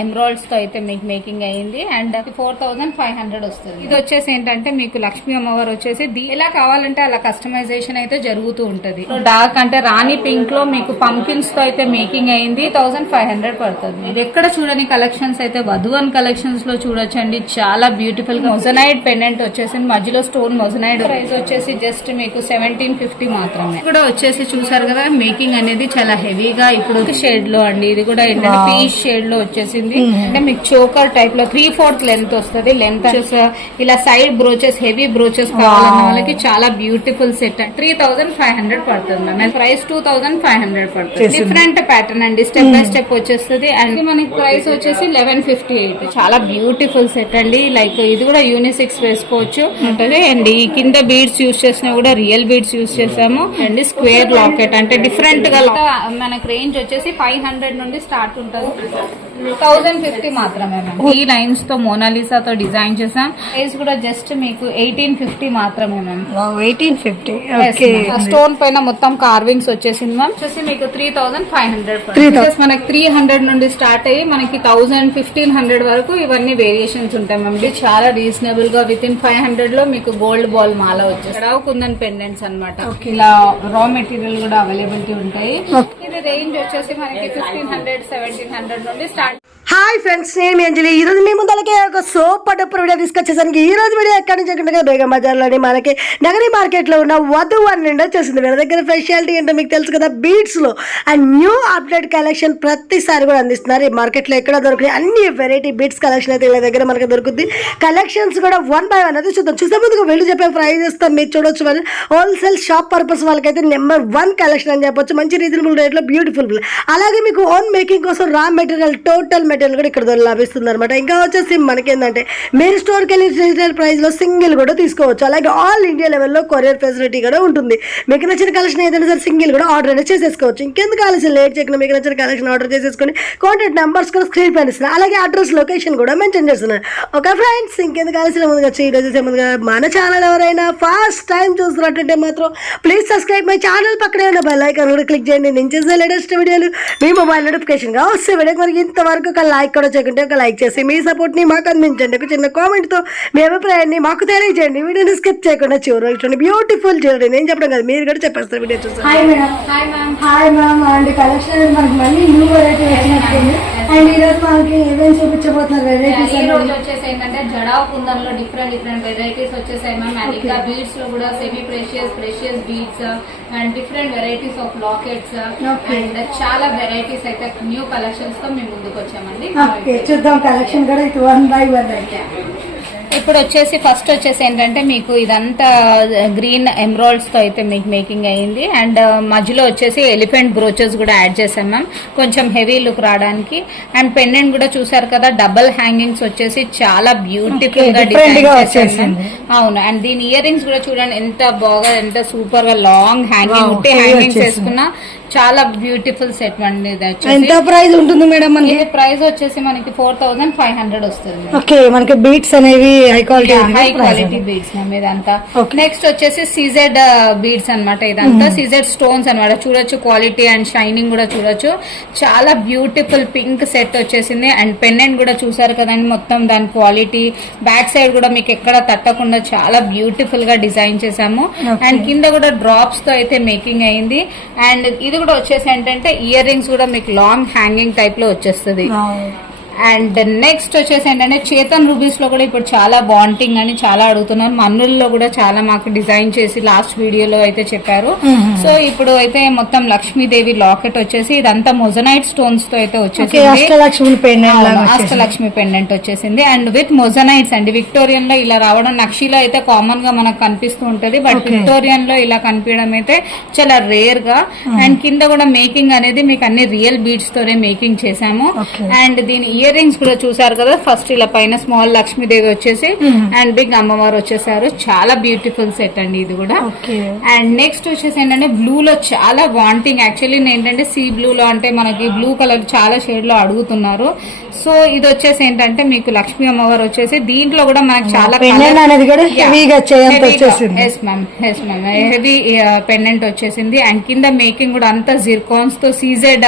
Emeralds తో అయితే మీకు మేకింగ్ అయ్యింది అండ్ 4500 వస్తుంది. ఇది వచ్చేసి ఏంటంటే మీకు లక్ష్మీ అమ్మవారు వచ్చేసి ఎలా కావాలంటే అలా కస్టమైజేషన్ అయితే జరుగుతూ ఉంటది. డార్క్ అంటే రాణి పింక్ లో మీకు పంకిన్స్ తో అయితే మేకింగ్ అయ్యింది. 1500 పడుతుంది. ఇది ఎక్కడ చూడని కలెక్షన్స్ అయితే వధువన్ కలెక్షన్స్ లో చూడొచ్చండి. చాలా బ్యూటిఫుల్ గా మొజనైడ్ పెండెంట్ వచ్చేసింది. మధ్యలో స్టోన్ మొజనైడ్. ప్రైస్ వచ్చేసి జస్ట్ మీకు 1750 మాత్రమే. ఇక్కడ వచ్చేసి చూసారు కదా మేకింగ్ అనేది చాలా హెవీగా ఇప్పుడు షేడ్ లో అండి. ఇది కూడా ఏంటంటే పీచ్ షేడ్ లో వచ్చేసింది. అంటే మీకు చోకర్ టైప్ లో 3/4 లెంత్ వస్తుంది. లెంత్ ఇలా సైడ్ బ్రోచెస్ హెవీ బ్రోచెస్ కావాలన్న వాళ్ళకి చాలా బ్యూటిఫుల్ సెట్. 3500 పడుతుంది మ్యామ్. ప్రైస్ 2500 పడుతుంది. డిఫరెంట్ ప్యాటర్న్ అండి. స్టెప్ బై స్టెప్ వచ్చేస్తుంది. అండ్ మనకి ప్రైస్ వచ్చేసి 1158. చాలా బ్యూటిఫుల్ సెట్ అండి. లైక్ ఇది కూడా యూనిసెక్స్ వేసుకోవచ్చు ఉంటది. అండ్ ఈ కింద బీడ్స్ యూజ్ చేసినా కూడా రియల్ బీడ్స్ యూజ్ చేసాము. అండ్ స్క్వేర్ లాకెట్ అంటే డిఫరెంట్ గా మనకి రేంజ్ వచ్చేసి 500 నుండి స్టార్ట్ ఉంటుంది. 1050 మాత్రమే మ్యామ్. ఈ లైన్స్ తో మోనాలిసా తో డిజైన్ చేసాం. ప్రైస్ కూడా జస్ట్ మీకు 1850 మాత్రమే మ్యామ్. 1850. స్టోన్ పైన మొత్తం కార్వింగ్స్ వచ్చేసింది మ్యామ్. వచ్చేసి మీకు 3500 మనకి 300 నుండి స్టార్ట్ అయ్యి మనకి 1000 1500 వరకు ఇవన్నీ వేరియేషన్స్ ఉంటాయి మ్యామ్. ఇది చాలా రీజనబుల్ గా విత్ ఇన్ 500 లో మీకు గోల్డ్ బాల్ మాల వచ్చేసి కుందన్ పెండెంట్స్ అనమాట. ఇలా రా మెటీరియల్ కూడా అవైలబిలిటీ ఉంటాయి. ఇది రేంజ్ వచ్చేసి మనకి 1500 1700 నుండి స్టార్ట్. హాయ్ ఫ్రెండ్స్, నేను అంజలి. ఈ రోజు మీ ముందలకి ఒక సూపర్ డూపర్ వీడియో తీసుకొచ్చేసరికి ఈ రోజు వీడియో ఎక్కడి నుంచి ఎక్కడ బేగం బజార్లోని మనకి నగరీ మార్కెట్ లో ఉన్న వధువన్ నిండా వచ్చేసింది. వీళ్ళ దగ్గర స్పెషాలిటీ ఏంటో మీకు తెలుసు కదా, బీడ్స్ లో అండ్ న్యూ అప్డేట్ కలెక్షన్ ప్రతిసారి కూడా అందిస్తున్నారు. ఈ మార్కెట్ లో ఎక్కడ దొరికిన అన్ని వెరైటీ బీడ్స్ కలెక్షన్ అయితే వీళ్ళ దగ్గర మనకి దొరుకుతుంది. కలెక్షన్స్ కూడా 1 by 1 అయితే చూద్దాం. చూసే ముందుకు వెళ్ళి చెప్పే ప్రైజెస్ తో మీరు చూడొచ్చు. హోల్సేల్ షాప్ పర్పస్ వాళ్ళకైతే నెంబర్ 1 కలెక్షన్ అని చెప్పొచ్చు. మంచి రీజనబుల్ రేట్ లో బ్యూటిఫుల్. అలాగే మీకు ఓన్ మేకింగ్ కోసం రా మెటీరియల్ టోటల్ మెటీరియల్ కూడా ఇక్కడ లభిస్తుంది అనమాట. ఇంకా వచ్చేసి మనకేంటంటే మీరు స్టోర్కి వెళ్ళి రీటైల్ ప్రైస్ లో సింగిల్ కూడా తీసుకోవచ్చు. అలాగే ఆల్ ఇండియా లెవెల్లో కొరియర్ ఫెసిలిటీ కూడా ఉంటుంది. మీకు నచ్చిన కలెక్షన్ ఏదైనా సరే సింగిల్ కూడా ఆర్డర్ అనేది చేసేసుకోవచ్చు. ఇంకెందుకు ఆలస్యం లేట్ చేయకుండా మీకు నచ్చిన కలెక్షన్ ఆర్డర్ చేసేసుకొని కాంటాక్ట్ నెంబర్స్ కూడా స్క్రీన్ పైన ఇస్తున్నారు. అలాగే అడ్రస్ లొకేషన్ కూడా మెన్షన్ చేస్తున్నారు. ఓకే ఫ్రెండ్స్, ఇంకెందుకు ఆలస్యం ముందుగా చేసే ముందుగా మన ఛానల్ ఎవరైనా ఫస్ట్ టైం చూస్తున్నట్టుంటే మాత్రం ప్లీజ్ సబ్స్క్రైబ్ మై ఛానల్. పక్కనే ఉన్న బెల్ ఐకాన్ కూడా క్లిక్ చేయండి. నేను చేసే లేటెస్ట్ వీడియోలు మీ మొబైల్ నోటిఫికేషన్ గా వస్తే వీడియోకి మనకి ఇంతవరకు ఒక లైక్ కూడా చేయకుంటే ఒక లైక్ చేసి మీ సపోర్ట్ ని మాకు అందించండి. ఒక చిన్న కామెంట్ తో మీ అభిప్రాయాన్ని మాకు తెలియజేయండి. వీడియోని స్కిప్ చేయకుండా చివరి చూడండి. బ్యూటిఫుల్ చూడండి. నేను చెప్పడం కదా, మీరు కూడా చెప్పేస్తారు వీడియో చూస్తారు. Hi madam. Hi ma'am. And collection మనకి మళ్ళీ న్యూ వెరైటీ వచ్చినట్టుంది. అండ్ ఈ రోజు మనకి ఏమేమి చూపించబోతున్నారు వెరైటీస్? ఈ రోజు వచ్చేసి ఏంటంటే జడావ్ కుందన్ లో డిఫరెంట్ వెరైటీస్ వచ్చేసాయి మ్యామ్. అండ్ ఇంకా బీడ్స్ లో కూడా semi precious beads and different varieties of lockets and చాలా వెరైటీస్ అయితే న్యూ కలెక్షన్స్ తో మేము ముందుకు వచ్చామండి. చూద్దాం కలెక్షన్ కూడా 1 by 1 అయితే. ఇప్పుడు వచ్చేసి ఫస్ట్ వచ్చేసి ఏంటంటే మీకు ఇదంతా గ్రీన్ ఎమరాల్డ్స్ తో అయితే మీకు మేకింగ్ అయ్యింది. అండ్ మధ్యలో వచ్చేసి ఎలిఫెంట్ బ్రోచెస్ కూడా యాడ్ చేసాం మ్యామ్, కొంచెం హెవీ లుక్ రావడానికి. అండ్ పెండెంట్ కూడా చూసారు కదా, డబల్ హ్యాంగింగ్స్ వచ్చేసి చాలా బ్యూటిఫుల్ గా డిజైన్ చేసాం. అవును. అండ్ దీని ఇయర్ రింగ్స్ కూడా చూడండి ఎంత బాగా, ఎంత సూపర్ గా లాంగ్ హ్యాంగింగ్ ఉంటే హ్యాంగింగ్స్ వేసుకున్నా చాలా బ్యూటిఫుల్ సెట్ అండి. ఎంత ప్రైస్ ఉంటుంది మేడం? ఇది ప్రైస్ వచ్చేసి మనకి 4500 వస్తుంది. ఓకే, మనకి బీడ్స్ అనేవి హై క్వాలిటీ బీడ్స్ ఇదంతా. నెక్స్ట్ వచ్చేసి సిజెడ్ బీడ్స్ అనమాట. ఇదంతా సిజెడ్ స్టోన్స్ అనమాట. చూడొచ్చు క్వాలిటీ అండ్ షైనింగ్ కూడా చూడొచ్చు. చాలా బ్యూటిఫుల్ పింక్ సెట్ వచ్చేసింది. అండ్ పెండెంట్ కూడా చూసారు కదండి, మొత్తం దాని క్వాలిటీ. బ్యాక్ సైడ్ కూడా మీకు ఎక్కడ తట్టకుండా చాలా బ్యూటిఫుల్ గా డిజైన్ చేసాము. అండ్ కింద కూడా డ్రాప్స్ తో అయితే మేకింగ్ అయింది. అండ్ ఇది కూడా వచ్చేసి ఏంటంటే ఇయర్ రింగ్స్ కూడా మీకు లాంగ్ హ్యాంగింగ్ టైప్ లో వచ్చేస్తుంది. అండ్ నెక్స్ట్ వచ్చేసి ఏంటంటే చేతన్ రూబీస్ లో కూడా ఇప్పుడు చాలా బాంటింగ్ అని చాలా అడుగుతున్నారు. మన్నుల్లో కూడా చాలా మాకు డిజైన్ చేసి లాస్ట్ వీడియోలో అయితే చెప్పారు. సో ఇప్పుడు అయితే మొత్తం లక్ష్మీదేవి లాకెట్ వచ్చేసి ఇదంతా మొజనైట్ స్టోన్స్ తో అయితే వచ్చేసింది. అష్టలక్ష్మి పెండెంట్ వచ్చేసింది. అండ్ విత్ మొజనైట్స్ అండి. విక్టోరియన్ లో ఇలా రావడం నక్షిలో అయితే కామన్ గా మనకు కనిపిస్తూ ఉంటది, బట్ విక్టోరియన్ లో ఇలా కనిపించడం అయితే చాలా రేర్ గా. అండ్ కింద కూడా మేకింగ్ అనేది మీకు అన్ని రియల్ బీడ్స్ తోనే మేకింగ్ చేసాము. అండ్ దీని ఇయర్ రింగ్స్ కూడా చూసారు కదా, ఫస్ట్ ఇలా పైన స్మాల్ లక్ష్మీదేవి వచ్చేసి అండ్ బిగ్ అమ్మవారు వచ్చేసారు. చాలా బ్యూటిఫుల్ సెట్ అండి ఇది కూడా. అండ్ నెక్స్ట్ వచ్చేసి ఏంటంటే బ్లూ లో చాలా వాంటింగ్. యాక్చువల్లీ ఏంటంటే సీ బ్లూ లో అంటే మనకి బ్లూ కలర్ చాలా షేడ్ లో అడుగుతున్నారు. సో ఇది వచ్చేసి ఏంటంటే మీకు లక్ష్మీ అమ్మవారు వచ్చేసి దీంట్లో కూడా మనకి చాలా హెవీ పెండెంట్ వచ్చేసింది. అండ్ కింద మేకింగ్ కూడా అంతా జిర్కాన్స్ తో సీజెడ్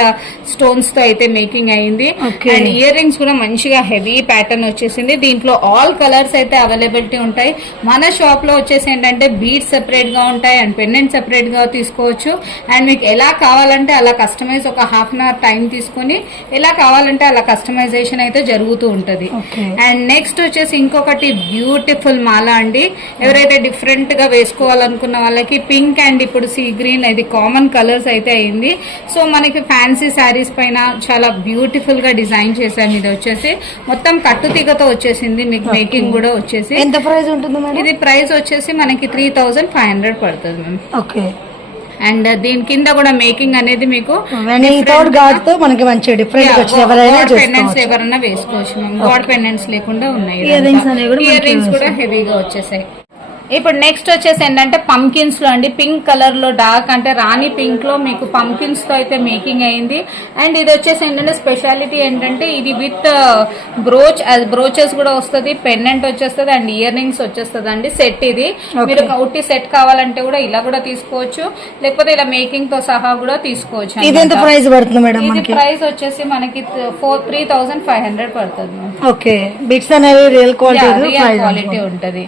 స్టోన్స్ తో అయితే మేకింగ్ అయింది. అండ్ ఇయర్ రింగ్స్ రింగ్స్ కూడా మంచిగా హెవీ ప్యాటర్న్ వచ్చేసింది. దీంట్లో ఆల్ కలర్స్ అయితే అవైలబిలిటీ ఉంటాయి. మన షాప్ లో వచ్చేసి ఏంటంటే బీడ్స్ సెపరేట్ గా ఉంటాయి అండ్ పెండెంట్ సెపరేట్ గా తీసుకోవచ్చు. అండ్ మీకు ఎలా కావాలంటే అలా కస్టమైజ్ ఒక హాఫ్ అన్ అవర్ టైం తీసుకుని ఎలా కావాలంటే అలా కస్టమైజేషన్ అయితే జరుగుతూ ఉంటది. అండ్ నెక్స్ట్ వచ్చేసి ఇంకొకటి బ్యూటిఫుల్ మాల అండి. ఎవరైతే డిఫరెంట్ గా వేసుకోవాలనుకున్న వాళ్ళకి పింక్ అండ్ ఇప్పుడు సీ గ్రీన్ ఇది కామన్ కలర్స్ అయితే అయింది. సో మనకి ఫ్యాన్సీ శారీస్ పైన చాలా బ్యూటిఫుల్ గా డిజైన్ చేశాను. ఇది వచ్చేసి మొత్తం కట్టుతీగతో వచ్చేసింది. మీకు మేకింగ్ కూడా వచ్చేసి ఎంత ప్రైస్ ఉంటుంది మేడం? ఇది ప్రైస్ వచ్చేసి మనకి 3500 పడుతుంది మ్యామ్. ఓకే. అండ్ దీని కింద కూడా మేకింగ్ అనేది మీకు మనకి మంచి డిఫరెంట్ పెండెంట్స్ ఎవరైనా వేసుకోవచ్చు మ్యామ్. గాడ్ పెండెంట్స్ లేకుండా ఉన్నాయి. ఇయర్ రింగ్స్ కూడా హెవీగా వచ్చేసాయి. ఇప్పుడు నెక్స్ట్ వచ్చేసి ఏంటంటే పంకిన్స్ లో అండి, పింక్ కలర్ లో డార్క్ అంటే రాణి పింక్ లో మీకు పంకిన్స్ తో అయితే మేకింగ్ అయింది. అండ్ ఇది వచ్చేసి ఏంటంటే స్పెషాలిటీ ఏంటంటే ఇది విత్ బ్రోచెస్ కూడా వస్తుంది, పెండెంట్ వచ్చేస్తుంది అండ్ ఇయర్ రింగ్స్ వచ్చేస్తుంది అండి. సెట్ ఇది మీరు ఉట్టి సెట్ కావాలంటే కూడా ఇలా కూడా తీసుకోవచ్చు, లేకపోతే ఇలా మేకింగ్ తో సహా కూడా తీసుకోవచ్చు. ఇది ఎంత ప్రైస్ పడుతుంది మేడం? ఇది ప్రైస్ వచ్చేసి మనకి 3500 పడుతుంది. ఓకే. బిట్స్ అనేవి రియల్ క్వాలిటీ ఉంటది.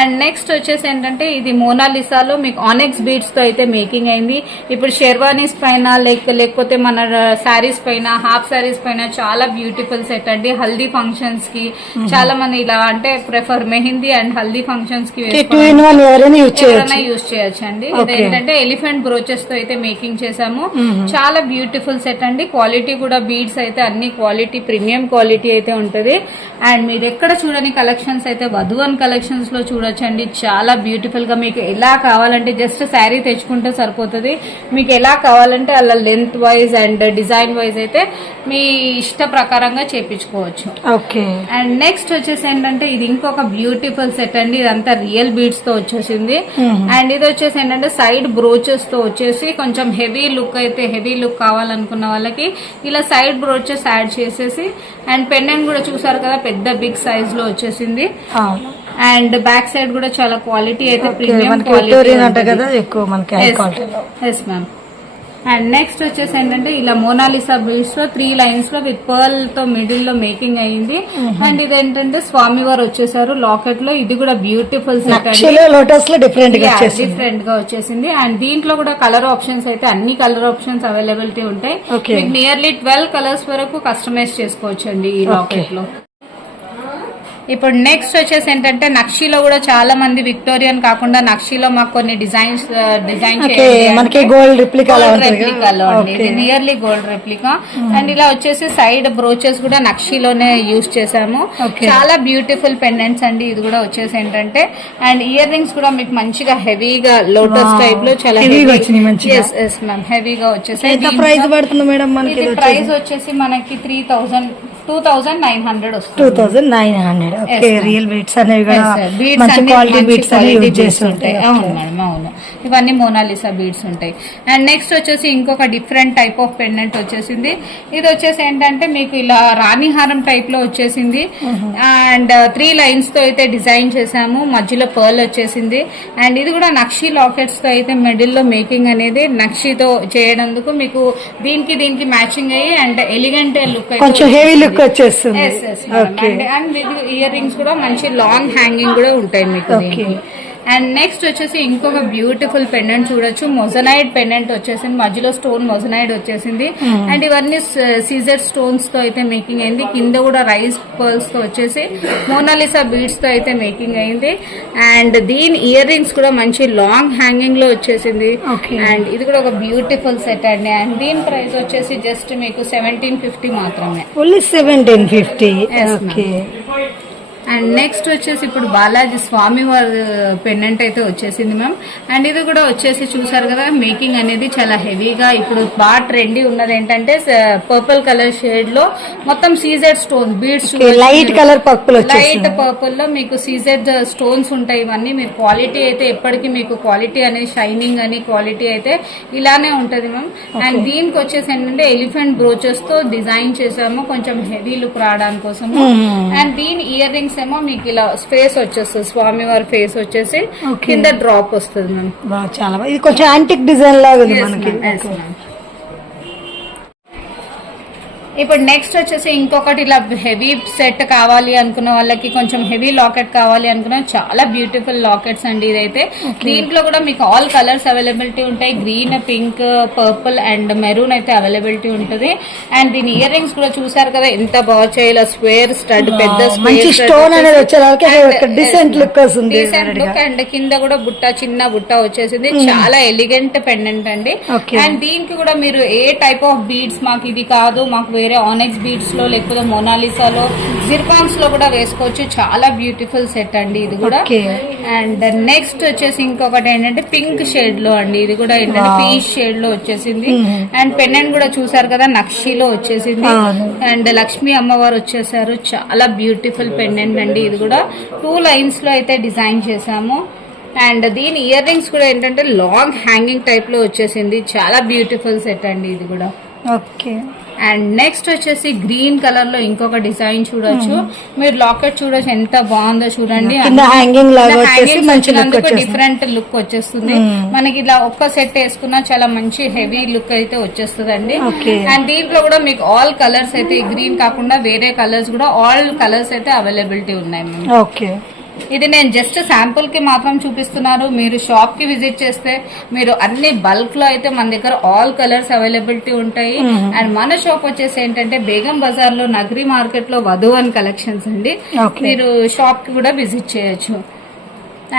అండ్ నెక్స్ట్ వచ్చేసి ఏంటంటే ఇది మోనాలిసాలో మీకు ఆనెక్స్ బీడ్స్ తో అయితే మేకింగ్ అయింది. ఇప్పుడు షెర్వానీస్ పైన లేకపోతే మన శారీస్ పైన, హాఫ్ శారీస్ పైన చాలా బ్యూటిఫుల్ సెట్ అండి. హల్దీ ఫంక్షన్స్ కి చాలా మంది ఇలా అంటే prefer mehndi and haldi functions కి ఎవరైనా యూజ్ చేయొచ్చు అండి. ఇది ఏంటంటే ఎలిఫెంట్ బ్రోచెస్ తో అయితే మేకింగ్ చేసాము. చాలా బ్యూటిఫుల్ సెట్ అండి. క్వాలిటీ కూడా బీడ్స్ అయితే అన్ని క్వాలిటీ ప్రీమియం క్వాలిటీ అయితే ఉంటది. అండ్ మీరు ఎక్కడ చూడని కలెక్షన్స్ అయితే వధువన్ కలెక్షన్స్ లో చూడొచ్చండి. చాలా బ్యూటిఫుల్ గా మీకు ఎలా కావాలంటే జస్ట్ శారీ తెచ్చుకుంటే సరిపోతుంది. మీకు ఎలా కావాలంటే అలా length wise and design wise అయితే మీ ఇష్ట ప్రకారంగా చేపించుకోవచ్చు. ఓకే. అండ్ నెక్స్ట్ వచ్చేసి ఏంటంటే ఇది ఇంకొక బ్యూటిఫుల్ సెట్ అండి. ఇదంతా రియల్ బీడ్స్ తో వచ్చేసింది. అండ్ ఇది వచ్చేసి ఏంటంటే సైడ్ బ్రోచెస్ తో వచ్చేసి కొంచెం హెవీ లుక్ కావాలనుకున్న వాళ్ళకి ఇలా సైడ్ బ్రోచెస్ యాడ్ చేసేసి అండ్ పెండెంట్ కూడా చూసారు కదా పెద్ద బిగ్ సైజ్ లో వచ్చేసింది. అండ్ బ్యాక్ సైడ్ కూడా చాలా క్వాలిటీ అయితే premium quality. Yes ma'am. And next వచ్చేసి ఏంటంటే ఇలా మోనాలిసా బీడ్స్ లో 3 లైన్స్ లో విత్ పర్ల్ తో మిడిల్ లో మేకింగ్ అయింది. అండ్ ఇది ఏంటంటే స్వామి వారు వచ్చేసారు లాకెట్ లో. ఇది కూడా బ్యూటిఫుల్ సెట్ అండి, డిఫరెంట్ గా వచ్చేసింది. అండ్ దీంట్లో కూడా కలర్ ఆప్షన్స్ అయితే అన్ని కలర్ ఆప్షన్స్ అవైలబిలిటీ ఉంటాయి. మీకు నియర్లీ 12 కలర్స్ వరకు కస్టమైజ్ చేసుకోవచ్చు అండి ఈ లాకెట్ లో. ఇప్పుడు నెక్స్ట్ వచ్చేసి ఏంటంటే నక్షీలో కూడా చాలా మంది విక్టోరియన్ కాకుండా నక్షీలో మాకు కొన్ని డిజైన్ గోల్డ్ రెప్లికాలో అండి. ఇది నియర్లీ గోల్డ్ రెప్లికా. అండ్ ఇలా వచ్చేసి సైడ్ బ్రోచెస్ కూడా నక్షీలోనే యూజ్ చేసాము. చాలా బ్యూటిఫుల్ పెండెంట్స్ అండి. ఇది కూడా వచ్చేసి ఏంటంటే అండ్ ఇయర్ రింగ్స్ కూడా మీకు మంచిగా హెవీగా లోటస్ టైప్ లో చాలా హెవీగా వచ్చేసి. ప్రైస్ పడుతుంది మేడం? ఇది ప్రైస్ వచ్చేసి మనకి 2900 వస్తుంది. 2900. రియల్ బీడ్స్ అనేవి కూడా మంచి క్వాలిటీ బీడ్స్ అనేవి యూజ్ చేస్తుంటాయి. అవును మేడం, అవును. ఇవన్నీ మోనాలిసా బీడ్స్ ఉంటాయి. అండ్ నెక్స్ట్ వచ్చేసి ఇంకొక డిఫరెంట్ టైప్ ఆఫ్ పెండెంట్ వచ్చేసింది. ఇది వచ్చేసి ఏంటంటే మీకు ఇలా రాణిహారం టైప్ లో వచ్చేసింది. అండ్ 3 లైన్స్ తో అయితే డిజైన్ చేసాము. మధ్యలో పర్ల్ వచ్చేసింది. అండ్ ఇది కూడా నక్షి లాకెట్స్ తో అయితే మిడిల్ లో మేకింగ్ అనేది నక్షితో చేయడందుకు మీకు దీనికి మ్యాచింగ్ అయ్యి అండ్ ఎలిగెంట్ లుక్ కొంచెం హెవీ లుక్ వచ్చేస్తుంది. అండ్ ఇయర్ రింగ్స్ కూడా మంచి లాంగ్ హ్యాంగింగ్ కూడా ఉంటాయి మీకు. అండ్ నెక్స్ట్ వచ్చేసి ఇంకొక బ్యూటిఫుల్ పెండెంట్ చూడొచ్చు. మొజనైడ్ పెండెంట్ వచ్చేసింది. మధ్యలో స్టోన్ మొజనైడ్ వచ్చేసింది. అండ్ ఇవన్నీ సీజర్ స్టోన్స్ తో అయితే మేకింగ్ అయింది. కింద కూడా రైస్ పర్ల్స్ తో వచ్చేసి మోనాలిసా బీడ్స్ తో అయితే మేకింగ్ అయింది. అండ్ దీని ఇయర్ రింగ్స్ కూడా మంచి లాంగ్ హ్యాంగింగ్ లో వచ్చేసింది. అండ్ ఇది కూడా ఒక బ్యూటిఫుల్ సెట్ అండి. అండ్ దీని ప్రైస్ వచ్చేసి జస్ట్ మీకు 1750 మాత్రమే. 1750. అండ్ నెక్స్ట్ వచ్చేసి ఇప్పుడు బాలాజీ స్వామి వారి పెండెంట్ అయితే వచ్చేసింది మ్యామ్. అండ్ ఇది కూడా వచ్చేసి చూసారు కదా మేకింగ్ అనేది చాలా హెవీగా ఇప్పుడు బాగా ట్రెండీ ఉన్నది ఏంటంటే పర్పుల్ కలర్ షేడ్ లో మొత్తం CZ stone beads, light colour purple, light purple లో మీకు సీజెడ్ స్టోన్స్ ఉంటాయి. ఇవన్నీ మీరు క్వాలిటీ అయితే ఎప్పటికీ మీకు క్వాలిటీ అనేది షైనింగ్ అని క్వాలిటీ అయితే ఇలానే ఉంటది మ్యామ్. అండ్ దీనికి వచ్చేసి ఏంటంటే ఎలిఫెంట్ బ్రోచెస్ తో డిజైన్ చేసాము కొంచెం హెవీ లుక్ రావడానికి కోసము. అండ్ దీని ఇయర్ రింగ్స్ ఏమో మీకు ఇలా ఫేస్ వచ్చేస్తుంది. స్వామివారి ఫేస్ వచ్చేసి కింద డ్రాప్ వస్తుంది మ్యామ్. చాలా ఇది కొంచెం యాంటిక్ డిజైన్ లాగా ఉంది మనకి. ఇప్పుడు నెక్స్ట్ వచ్చేసి ఇంకొకటి ఇలా హెవీ సెట్ కావాలి అనుకున్న వాళ్ళకి, కొంచెం హెవీ లాకెట్ కావాలి అనుకున్న చాలా బ్యూటిఫుల్ లాకెట్స్ అండి ఇదైతే. దీంట్లో కూడా మీకు ఆల్ కలర్స్ అవైలబిలిటీ ఉంటాయి. Green, pink, purple and maroon అయితే అవైలబిలిటీ ఉంటుంది. అండ్ దీని ఇయర్ రింగ్స్ కూడా చూసారు కదా ఎంత బాగా చేయాలి. స్క్వేర్ స్టడ్, పెద్ద స్టోన్ అనేది వచ్చేసరికి డిసెంట్ లుక్ వస్తుంది. అండ్ కింద కూడా బుట్ట, చిన్న బుట్ట వచ్చేసింది. చాలా ఎలిగెంట్ పెండెంట్ అండి. అండ్ దీనికి కూడా మీరు ఏ టైప్ ఆఫ్ బీడ్స్, మాకు ఇది కాదు, మాకు వేరే ఆనెక్స్ బీడ్స్ లో లేకపోతే మొనాలిసాలో, జిర్కాన్స్ లో కూడా వేసుకోవచ్చు. చాలా బ్యూటిఫుల్ సెట్ అండి ఇది కూడా. అండ్ నెక్స్ట్ వచ్చేసి ఇంకొకటి ఏంటంటే పింక్ షేడ్ లో అండి. ఇది కూడా ఏంటంటే పీచ్ షేడ్ లో వచ్చేసింది. అండ్ పెండెంట్ కూడా చూసారు కదా నక్షిలో వచ్చేసింది. అండ్ లక్ష్మీ అమ్మవారు వచ్చేసారు. చాలా బ్యూటిఫుల్ పెండెంట్ అండి ఇది కూడా. 2 లైన్స్ లో అయితే డిజైన్ చేసాము. అండ్ దీని ఇయర్ రింగ్స్ కూడా ఏంటంటే లాంగ్ హ్యాంగింగ్ టైప్ లో వచ్చేసింది. చాలా బ్యూటిఫుల్ సెట్ అండి ఇది కూడా. ఓకే. అండ్ నెక్స్ట్ వచ్చేసి గ్రీన్ కలర్ లో ఇంకొక డిజైన్ చూడొచ్చు. మీరు లాకెట్ చూడొచ్చు ఎంత బాగుందో చూడండి. డిఫరెంట్ లుక్ వచ్చేస్తుంది మనకి. ఇలా ఒక్క సెట్ వేసుకున్నా చాలా మంచి హెవీ లుక్ అయితే వచ్చేస్తుంది. అండ్ దీంట్లో కూడా మీకు ఆల్ కలర్స్ అయితే గ్రీన్ కాకుండా వేరే కలర్స్ కూడా ఆల్ కలర్స్ అయితే అవైలబిలిటీ ఉన్నాయి మ్యామ్. ఓకే. ఇది నేను జస్ట్ శాంపుల్ కి మాత్రం చూపిస్తున్నాను. మీరు షాప్ కి విజిట్ చేస్తే మీరు అన్ని బల్క్ లో అయితే మన దగ్గర ఆల్ కలర్స్ అవైలబిలిటీ ఉంటాయి. అండ్ మన షాప్ వచ్చేసి ఏంటంటే బేగం బజార్ లో నగరి మార్కెట్ లో వధువన్ కలెక్షన్స్ అండి. మీరు షాప్ కి కూడా విజిట్ చేయొచ్చు.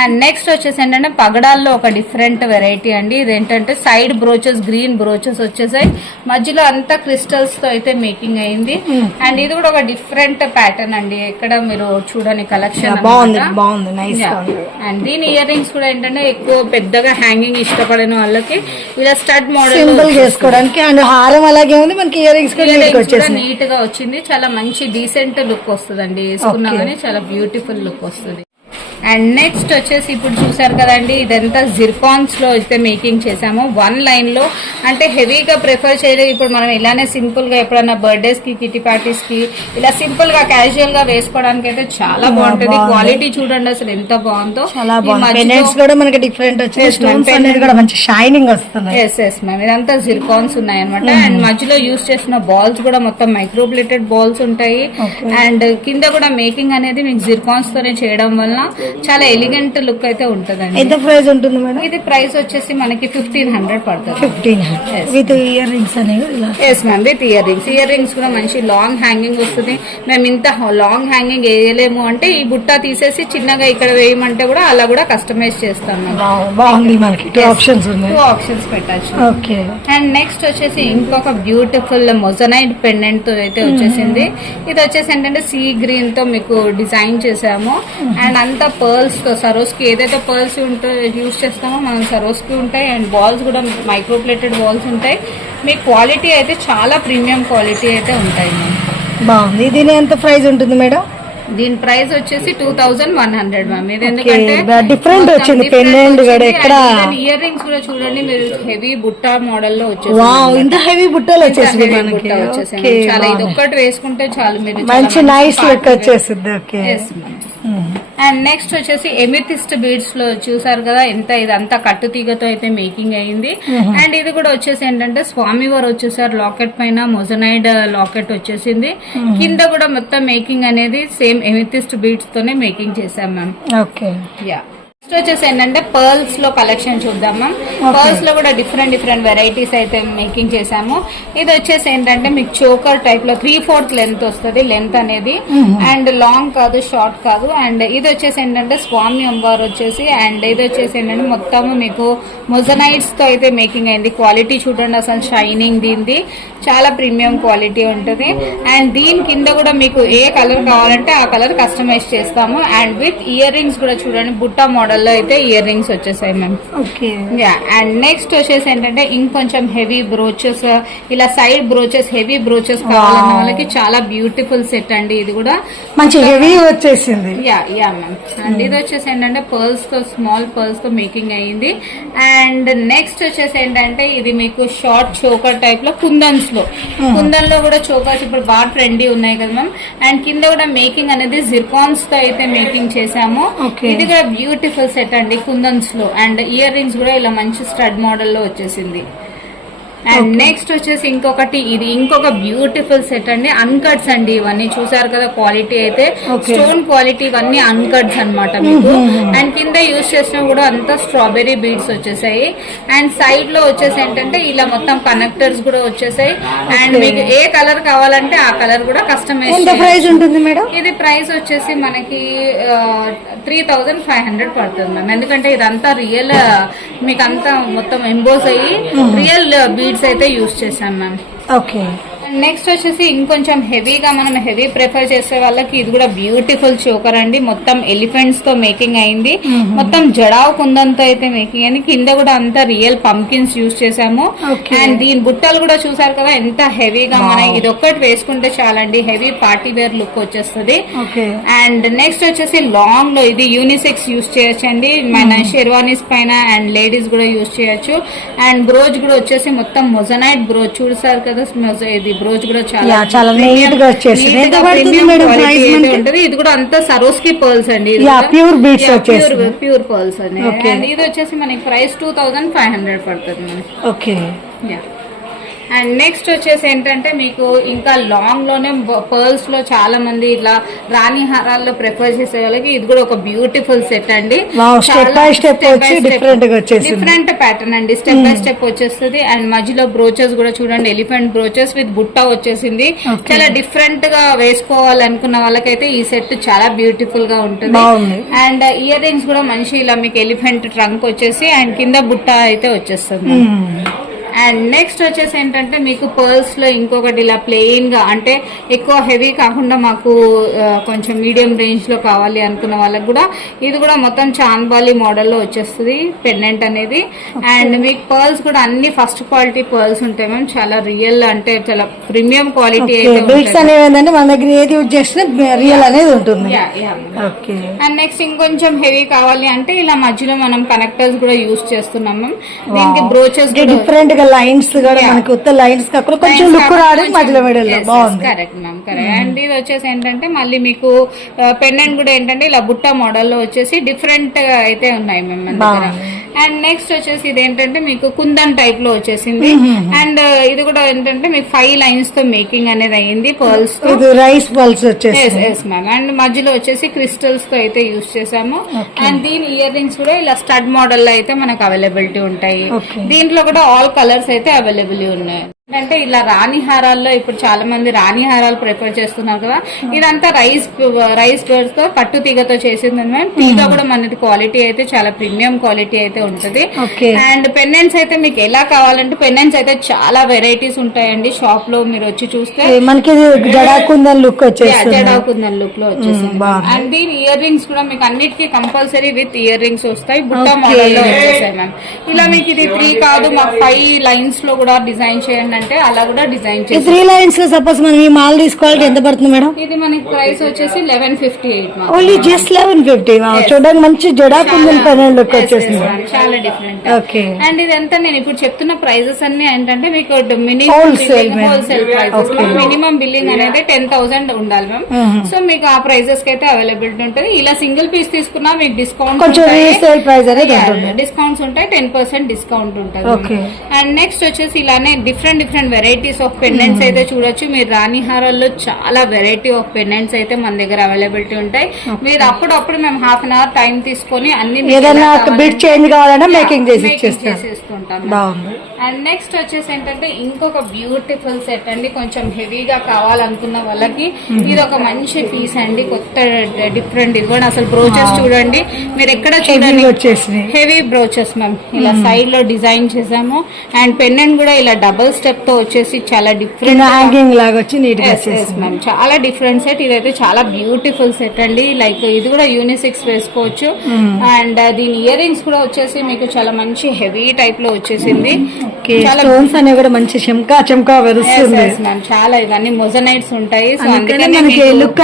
అండ్ నెక్స్ట్ వచ్చేసి ఏంటంటే పగడాల్లో ఒక డిఫరెంట్ వెరైటీ అండి. ఇదేంటంటే సైడ్ బ్రోచెస్, గ్రీన్ బ్రోచెస్ వచ్చేసాయి. మధ్యలో అంతా క్రిస్టల్స్ తో అయితే మేకింగ్ అయింది. అండ్ ఇది కూడా ఒక డిఫరెంట్ ప్యాటర్న్ అండి. ఇక్కడ మీరు చూడని కలెక్షన్ బాగుంది. అండ్ దీని ఇయర్ రింగ్స్ కూడా ఏంటంటే ఎక్కువ పెద్దగా హ్యాంగింగ్ ఇష్టపడిన వాళ్ళకి ఇలా స్టడ్ మోడల్ చేసుకోవడానికి. అండ్ హారం అలాగే ఉంది. మనకి ఇయర్ రింగ్స్ కూడా నీట్ గా వచ్చింది. చాలా మంచి డీసెంట్ లుక్ వస్తుంది వేసుకున్నా కానీ చాలా బ్యూటిఫుల్ లుక్ వస్తుంది. అండ్ నెక్స్ట్ వచ్చేసి ఇప్పుడు చూసారు కదండి ఇదంతా జిర్కాన్స్ లో అయితే మేకింగ్ చేసాము. 1 లైన్ లో అంటే హెవీగా ప్రిఫర్ చేయలేదు. ఇప్పుడు మనం ఇలానే సింపుల్ గా ఎప్పుడన్నా బర్త్డేస్ కి, కిటీ పార్టీస్ కి ఇలా సింపుల్ గా క్యాజువల్ గా వేసుకోవడానికి అయితే చాలా బాగుంటది. క్వాలిటీ చూడండి అసలు ఎంత బాగుందో. షైనింగ్ వస్తుంది. ఎస్ మ్యామ్, ఇదంతా జిర్కాన్స్ ఉన్నాయి అనమాట. అండ్ మధ్యలో యూజ్ చేసిన బాల్స్ కూడా మొత్తం మైక్రోప్లేటెడ్ బాల్స్ ఉంటాయి. అండ్ కింద కూడా మేకింగ్ అనేది మీకు జిర్కాన్స్ తోనే చేయడం వల్ల చాలా ఎలిగెంట్ లుక్ అయితే ఉంటదండి. ఎంత ప్రైస్ ఉంటుంది మేడం? ఇది ప్రైస్ వచ్చేసి మనకి 1500 పడుతుంది. 1500 విత్ ఇయర్ రింగ్స్ అనేవి. Yes ma'am, with ear rings. Ear rings కూడా మంచి లాంగ్ హ్యాంగింగ్ వస్తుంది. మేము ఇంత లాంగ్ హ్యాంగింగ్ వేయలేము అంటే ఈ బుట్ట తీసేసి చిన్నగా ఇక్కడ వేయమంటే కూడా అలా కూడా కస్టమైజ్ చేస్తాం. బాగుంది. మనకి 2 ఆప్షన్స్ పెట్టచ్చు. ఓకే. అండ్ నెక్స్ట్ వచ్చేసి ఇంకొక బ్యూటిఫుల్ మొజనైట్ పెండెంట్ తో అయితే వచ్చేసింది. ఇది వచ్చేసి ఏంటంటే సీ గ్రీన్ తో మీకు డిజైన్ చేసాము. అండ్ అంతా పర్ల్స్ తో, సరోస్కి ఏదైతే పర్ల్స్ యూజ్ చేస్తామో మనం సరోస్కి ఉంటాయి. అండ్ బాల్స్ కూడా మైక్రోప్లేటెడ్ బాల్స్ ఉంటాయి. మీ క్వాలిటీ అయితే చాలా ప్రీమియం క్వాలిటీ అయితే ఉంటాయి. బాగుంది. దీని ఎంత ప్రైస్ ఉంటుంది మేడం? దీని ప్రైస్ వచ్చేసి 2100 మ్యామ్. ఇది ఎందుకంటే డిఫరెంట్ వచ్చింది. పెండెంట్ కూడా ఎక్కడ ఇయర్ రింగ్స్ కూడా చూడండి మీరు హెవీ బుట్ట మోడల్ లో వచ్చేసి. ఇంత హెవీ బుట్టలు వచ్చేసి చాలా ఇది ఒక్కటి వేసుకుంటే చాలు మీరు మంచి నైస్ లుక్ వచ్చేసింది. అండ్ నెక్స్ట్ వచ్చేసి ఎమిథిస్ట్ బీడ్స్ లో చూసారు కదా ఎంత ఇదంతా కట్టు తీగతో అయితే మేకింగ్ అయింది. అండ్ ఇది కూడా వచ్చేసి ఏంటంటే స్వామివారు వచ్చేసారు. లాకెట్ పైన మొజనైడ్ లాకెట్ వచ్చేసింది. కింద కూడా మొత్తం మేకింగ్ అనేది సేమ్ ఎమిథిస్ట్ బీడ్స్ తోనే మేకింగ్ చేసాం మ్యామ్. ఓకే. యా. నెక్స్ట్ వచ్చేసి ఏంటంటే పర్ల్స్ లో కలెక్షన్ చూద్దాం మ్యామ్. పర్ల్స్ లో కూడా డిఫరెంట్ వెరైటీస్ అయితే మేకింగ్ చేసాము. ఇది వచ్చేసి ఏంటంటే మీకు చోకర్ టైప్ లో 3/4 లెంత్ వస్తుంది. లెంత్ అనేది అండ్ లాంగ్ కాదు, షార్ట్ కాదు. అండ్ ఇది వచ్చేసి ఏంటంటే స్వామి అమ్మవారు వచ్చేసి. అండ్ ఇది వచ్చేసి ఏంటంటే మొత్తం మీకు మొజనైట్స్ తో అయితే మేకింగ్ అయింది. క్వాలిటీ చూడండి అసలు షైనింగ్ దీనిది చాలా ప్రీమియం క్వాలిటీ ఉంటుంది. అండ్ దీని కింద కూడా మీకు ఏ కలర్ కావాలంటే ఆ కలర్ కస్టమైజ్ చేస్తాము. అండ్ విత్ ఇయర్ రింగ్స్ కూడా చూడండి బుట్ట మోడల్ లో అయితే ఇయర్ రింగ్స్ వచ్చేసాయి మ్యామ్. అండ్ నెక్స్ట్ వచ్చేసి ఏంటంటే ఇంకొంచెం హెవీ బ్రోచెస్, ఇలా సైడ్ బ్రోచెస్, హెవీ బ్రోచెస్ కావాలన్న వాళ్ళకి చాలా బ్యూటిఫుల్ సెట్ అండి. ఇది కూడా మంచి హెవీ వచ్చేసింది. Yeah ma'am. అండ్ ఇది వచ్చేసి ఏంటంటే పర్ల్స్ తో, స్మాల్ పర్ల్స్ తో మేకింగ్ అయ్యింది. అండ్ నెక్స్ట్ వచ్చేసి ఏంటంటే ఇది మీకు షార్ట్ చోకర్ టైప్ లో కుందన్స్ లో, కుందన్ లో కూడా చోకర్స్ ఇప్పుడు బాగా ట్రెండీ ఉన్నాయి కదా మ్యామ్. అండ్ కింద కూడా మేకింగ్ అనేది జిర్కాన్స్ తో అయితే మేకింగ్ చేసాము. ఇది కూడా బ్యూటిఫుల్ సెట్ అండి కుందన్స్ లో. అండ్ ఇయర్ రింగ్స్ కూడా ఇలా మంచి స్టడ్ మోడల్ లో వచ్చేసింది. అండ్ నెక్స్ట్ వచ్చేసి ఇంకొక బ్యూటిఫుల్ సెట్ అండి, అన్కట్స్ అండి. ఇవన్నీ చూసారు కదా, క్వాలిటీ అయితే స్టోన్ క్వాలిటీ, ఇవన్నీ అన్కట్స్ అన్నమాట మీకు. అండ్ కింద యూజ్ చేసినా కూడా అంతా స్ట్రాబెర్రీ బీడ్స్ వచ్చేసాయి. అండ్ సైడ్ లో వచ్చేసి ఏంటంటే ఇలా మొత్తం కనెక్టర్స్ కూడా వచ్చేసాయి. అండ్ మీకు ఏ కలర్ కావాలంటే ఆ కలర్ కూడా కస్టమైజ్. ప్రైస్ ఉంటుంది మేడం? ఇది ప్రైస్ వచ్చేసి మనకి 3500 పడుతుంది మ్యామ్. ఎందుకంటే ఇదంతా రియల్, మీకు అంతా మొత్తం ఎంబోస్ అయ్యి రియల్ బీడ్స్ అయితే యూజ్ చేశాను మ్యామ్. ఓకే. నెక్స్ట్ వచ్చేసి ఇంకొంచెం హెవీగా, మనం హెవీ ప్రిఫర్ చేసే వాళ్ళకి ఇది కూడా బ్యూటిఫుల్ చోకర్ అండి. మొత్తం ఎలిఫెంట్స్ తో మేకింగ్ అయింది, మొత్తం జడావు కుందంతో అయితే మేకింగ్ అయింది. కింద కూడా అంతా రియల్ పంకిన్స్ యూజ్ చేసాము. అండ్ దీని బుట్టలు కూడా చూసారు కదా ఎంత హెవీగా, మనం ఇది ఒక్కటి వేసుకుంటే చాలండి, హెవీ పార్టీ వేర్ లుక్ వచ్చేస్తుంది. అండ్ నెక్స్ట్ వచ్చేసి లాంగ్ లో ఇది యూనిసెక్స్ యూజ్ చేయొచ్చు అండి, మన షెర్వానీస్ పైన. అండ్ లేడీస్ కూడా యూజ్ చేయొచ్చు. అండ్ బ్రోజ్ కూడా వచ్చేసి మొత్తం మొజనైట్ బ్రోజ్ చూసారు కదా, ఇది బ్రోజ్ కూడా చాలా నీట్ గా వచ్చేసింది. ఉంటది. ఇది కూడా అంతా సరోస్కి పర్ల్స్ అండి, ప్యూర్ బీడ్స్ వచ్చేసి ప్యూర్ పర్ల్స్ అండి. అండ్ ఇది వచ్చేసి మనకి ప్రైస్ 2500 పడుతుంది మనకి. ఓకే. అండ్ నెక్స్ట్ వచ్చేసి ఏంటంటే మీకు ఇంకా లాంగ్ లోనే పర్ల్స్ లో చాలా మంది ఇట్లా రాణి హారాల్లో ప్రిఫర్ చేసే వాళ్ళకి ఇది కూడా ఒక బ్యూటిఫుల్ సెట్ అండి. డిఫరెంట్ ప్యాటర్న్ అండి, స్టెప్ బై స్టెప్ వచ్చేస్తుంది. అండ్ మధ్యలో బ్రోచెస్ కూడా చూడండి, ఎలిఫెంట్ బ్రోచెస్ విత్ బుట్ట వచ్చేసింది. చాలా డిఫరెంట్ గా వేసుకోవాలనుకున్న వాళ్ళకైతే ఈ సెట్ చాలా బ్యూటిఫుల్ గా ఉంటుంది. అండ్ ఇయర్ రింగ్స్ కూడా మంచి ఇలా మీకు ఎలిఫెంట్ ట్రంక్ వచ్చేసి అండ్ కింద బుట్ట అయితే వచ్చేస్తుంది. అండ్ నెక్స్ట్ వచ్చేసి ఏంటంటే మీకు పర్ల్స్ లో ఇంకొకటి ఇలా ప్లెయిన్ గా, అంటే ఎక్కువ హెవీ కాకుండా మాకు కొంచెం మీడియం రేంజ్ లో కావాలి అనుకున్న వాళ్ళకి కూడా ఇది కూడా మొత్తం చాన్బాలి మోడల్ లో వచ్చేస్తుంది పెండెంట్ అనేది. అండ్ మీకు పర్ల్స్ కూడా అన్ని ఫస్ట్ క్వాలిటీ పర్ల్స్ ఉంటాయి మ్యామ్, చాలా రియల్, అంటే చాలా ప్రీమియం క్వాలిటీ అయితే మన దగ్గర ఏది యూజ్ చేసినా రియల్ అనేది ఉంటుంది. అండ్ నెక్స్ట్ ఇంకొంచెం హెవీ కావాలి అంటే ఇలా మధ్యలో మనం కనెక్టర్స్ కూడా యూజ్ చేస్తున్నాం మ్యామ్. దీనికి బ్రోచెస్ డిఫరెంట్ లైన్స్ కూడా మనకి ఉత్త లైన్స్ కాకుండా కొంచెం లుక్ రావడం మధ్యలో మిడిల్లో బాగుంది. Correct ma'am, correct. అండ్ ఇది వచ్చేసి ఏంటంటే మళ్ళీ మీకు పెండెంట్ కూడా ఏంటంటే ఇలా బుట్ట మోడల్ లో వచ్చేసి డిఫరెంట్ అయితే ఉన్నాయి మ్యామ్ మన దగ్గర. అండ్ నెక్స్ట్ వచ్చేసి ఇది ఏంటంటే మీకు కుందన్ టైప్ లో వచ్చేసింది. అండ్ ఇది కూడా ఏంటంటే మీకు 5 లైన్స్ తో మేకింగ్ అనేది అయ్యింది పర్ల్స్ తో, రైస్ పర్ల్స్ వచ్చేసి. మ్యామ్. అండ్ మధ్యలో వచ్చేసి క్రిస్టల్స్ తో అయితే యూజ్ చేసాము. అండ్ దీని ఇయర్ రింగ్స్ కూడా ఇలా స్టడ్ మోడల్ లో అయితే మనకు అవైలబిలిటీ ఉంటాయి. దీంట్లో కూడా ఆల్ కలర్స్ అయితే అవైలబుల్ ఉన్నాయి. అంటే ఇలా రాణి హారాల్లో ఇప్పుడు చాలా మంది రాణి హారాలు ప్రిఫర్ చేస్తున్నారు కదా, ఇదంతా రైస్ బర్డ్స్ తో పట్టు తీగతో చేసింది మ్యామ్. తీగ కూడా మనది క్వాలిటీ అయితే చాలా ప్రీమియం క్వాలిటీ అయితే ఉంటది. అండ్ పెండెంట్స్ అయితే మీకు ఎలా కావాలంటే పెండెంట్స్ అయితే చాలా వెరైటీస్ ఉంటాయండి. షాప్ లో మీరు వచ్చి చూస్తే మనకి జడాకుందన్ లుక్ వచ్చేసింది, జడాకుందన్ లుక్ లో వచ్చేసింది. అండ్ దీని ఇయర్ రింగ్స్ కూడా మీకు అన్నిటికీ కంపల్సరీ విత్ ఇయర్ రింగ్స్ వస్తాయి, బుట్ట మోడల్ లో వచ్చేసాయి మ్యామ్. ఇలా మీకు ఇది 3 కాదు, మాకు 5 లైన్స్ లో కూడా డిజైన్ చేయండి అంటే అలా కూడా డిజైన్ చేసి 3 లైన్స్ లో సపోజ్ మనం ఈ మాల్ తీసుకోవాలంటే ఎంత పడుతుంది మేడం? ఇది మనకి ప్రైస్ వచ్చేసి 1158. Only just 1150. చూడడానికి మంచి జడాకుందన్ పెండెంట్ లుక్ వచ్చేసింది, చాలా డిఫరెంట్. ఓకే. అండ్ ఇదంతా నేను ఇప్పుడు చెప్తున్న ప్రైజెస్ అన్ని ఏంటంటే మీకు హోల్సేల్ ప్రైజెస్, మినిమం బిల్లింగ్ అనేది 10,000 ఉండాలి మ్యామ్. సో మీకు ఆ ప్రైజెస్ కి అయితే అవైలబిలిటీ ఉంటుంది. ఇలా సింగిల్ పీస్ తీసుకున్నా మీకు డిస్కౌంట్ డిస్కౌంట్స్ ఉంటాయి, 10% డిస్కౌంట్ ఉంటుంది. అండ్ నెక్స్ట్ వచ్చేసి ఇలానే డిఫరెంట్ వెరైటీస్ ఆఫ్ పెండెంట్స్ అయితే చూడొచ్చు మీరు. రాణి హారాల్లో చాలా వెరైటీ ఆఫ్ పెండెంట్స్ అయితే మన దగ్గర అవైలబిలిటీ ఉంటాయి. మీరు అప్పుడప్పుడు మేము హాఫ్ అన్ అవర్ టైం తీసుకొని అన్ని చేంజ్ కావాలంటే మేకింగ్ చేసేసుకుంటాం. అండ్ నెక్స్ట్ వచ్చేసి ఏంటంటే ఇంకొక బ్యూటిఫుల్ సెట్ అండి, కొంచెం హెవీగా కావాలనుకున్న వాళ్ళకి ఇది ఒక మంచి పీస్ అండి, కొత్త డిఫరెంట్. ఇది కూడా అసలు బ్రోచెస్ చూడండి, మీరు ఎక్కడ చూడండి హెవీ బ్రోచెస్ మ్యామ్. ఇలా సైడ్ లో డిజైన్ చేసాము. అండ్ పెండెంట్ కూడా ఇలా డబుల్ స్టెప్ తో వచ్చేసి చాలా డిఫరెంట్ హ్యాంగింగ్ లాగా వచ్చి నీట్ గా మ్యామ్, చాలా డిఫరెంట్ సెట్. ఇదైతే చాలా బ్యూటిఫుల్ సెట్ అండి. లైక్ ఇది కూడా యూనిసెక్స్ వేసుకోవచ్చు. అండ్ దీని ఇయర్ రింగ్స్ కూడా వచ్చేసి మీకు చాలా మంచి హెవీ టైప్ లో వచ్చేసింది. స్టోన్స్ అనేవి కూడా మంచి చెంకా వెరుస్తుంది మ్యామ్. చాలా ఇవన్నీ మొజనైట్స్ ఉంటాయి, సో అందుకని లుక్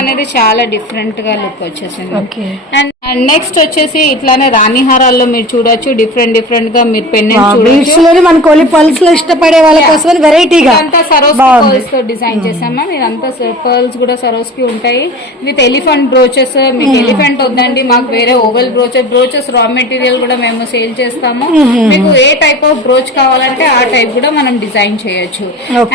అనేది చాలా డిఫరెంట్ గా లుక్ వచ్చేసింది. అండ్ అండ్ నెక్స్ట్ వచ్చేసి ఇట్లానే రాణి హారాల్లో మీరు చూడొచ్చు డిఫరెంట్ డిఫరెంట్ గా మీరు పెండెంట్ బీడ్స్ చూడొచ్చు. లోనే మనకు ఓన్లీ పల్స్ లో ఇష్టపడే వాళ్ళ కోసం వెరైటీగా ఇదంతా సరోస్కి పర్ల్స్ తో డిజైన్ చేసాం మ్యామ్. ఇదంతా పర్ల్స్ కూడా సరోస్కి ఉంటాయి విత్ ఎలిఫెంట్ బ్రోచెస్. మీకు ఎలిఫెంట్ వద్దండి, మాకు వేరే ఓవెల్ బ్రోచెస్ రా మెటీరియల్ కూడా మేము సేల్ చేస్తాము. మీకు ఏ టైప్ ఆఫ్ బ్రోచ్ కావాలంటే ఆ టైప్ కూడా మనం డిజైన్ చేయొచ్చు.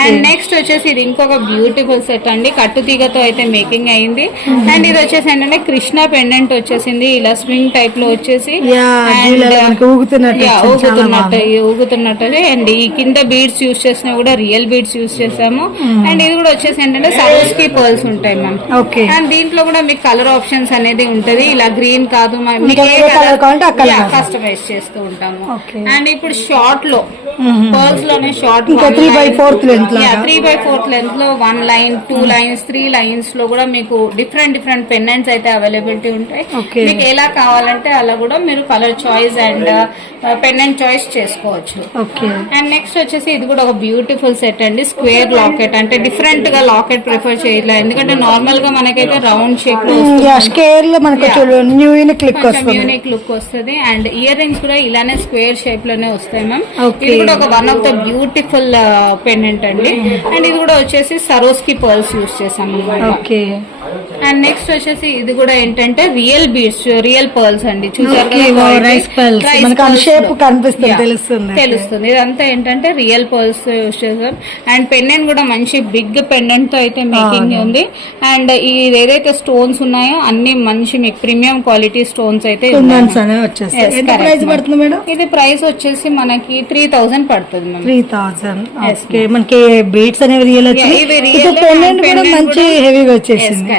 అండ్ నెక్స్ట్ వచ్చేసి ఇది ఇంకొక బ్యూటిఫుల్ సెట్ అండి, కట్టుతీగతో అయితే మేకింగ్ అయింది. అండ్ ఇది వచ్చేసి ఏంటంటే కృష్ణ పెండెంట్ వచ్చేసింది ఇలా స్వింగ్ టైప్ లో వచ్చేసి ఊగుతున్నట్టు. అండ్ ఈ కింద బీడ్స్ యూస్ చేసినా కూడా రియల్ బీడ్స్ యూస్ చేసాము. అండ్ ఇది కూడా వచ్చేసి ఏంటంటే సరోస్కి పర్ల్స్ ఉంటాయి మ్యామ్. అండ్ దీంట్లో కూడా మీకు కలర్ ఆప్షన్స్ అనేది ఉంటది, ఇలా గ్రీన్ కాదు కస్టమైజ్ చేస్తూ ఉంటాము. అండ్ ఇప్పుడు షార్ట్ లో పర్ల్స్ లోనే షార్ట్ 3/4 లెంత్ లో 1 లైన్ 2 లైన్స్ 3 లైన్స్ లో కూడా మీకు డిఫరెంట్ పెండెంట్స్ అయితే అవైలబిలిటీ ఉంటాయి. మీకు ఎలా కావాలంటే అలా కూడా మీరు colour choice and pendant choice చేసుకోవచ్చు. అండ్ నెక్స్ట్ వచ్చేసి ఇది కూడా ఒక బ్యూటిఫుల్ సెట్ అండి, స్క్వేర్ లాకెట్. అంటే డిఫరెంట్ గా లాకెట్ ప్రిఫర్ చేయట్లా, ఎందుకంటే నార్మల్ గా మనకైతే రౌండ్ షేప్ లో యూనిక్ లుక్ వస్తుంది. అండ్ ఇయర్ రింగ్స్ కూడా ఇలానే స్క్వేర్ షేప్ లోనే వస్తాయి మ్యామ్. ఇది కూడా ఒక one of the beautiful pendant అండి. అండ్ ఇది కూడా వచ్చేసి సరోస్కి పర్ల్స్ యూస్ చేసాం అన్నమాట. అండ్ నెక్స్ట్ వచ్చేసి ఇది కూడా ఏంటంటే రియల్ బీడ్స్, రియల్ పర్ల్స్ అండి. చూసారు తెలుస్తుంది. ఇదంతా ఏంటంటే రియల్ పర్ల్స్ యూస్ చేసాం. అండ్ పెండెంట్ కూడా మంచి బిగ్ పెండెంట్ తో అయితే మేకింగ్ ఉంది. అండ్ ఇది ఏదైతే స్టోన్స్ ఉన్నాయో అన్ని మంచి మీకు ప్రీమియం క్వాలిటీ స్టోన్స్ అయితే ఇది ప్రైస్ వచ్చేసి మనకి 3000 పడుతుంది. 3000 మనకి బీడ్స్ అనేవి రియల్ మంచి హెవీగా వచ్చేసింది.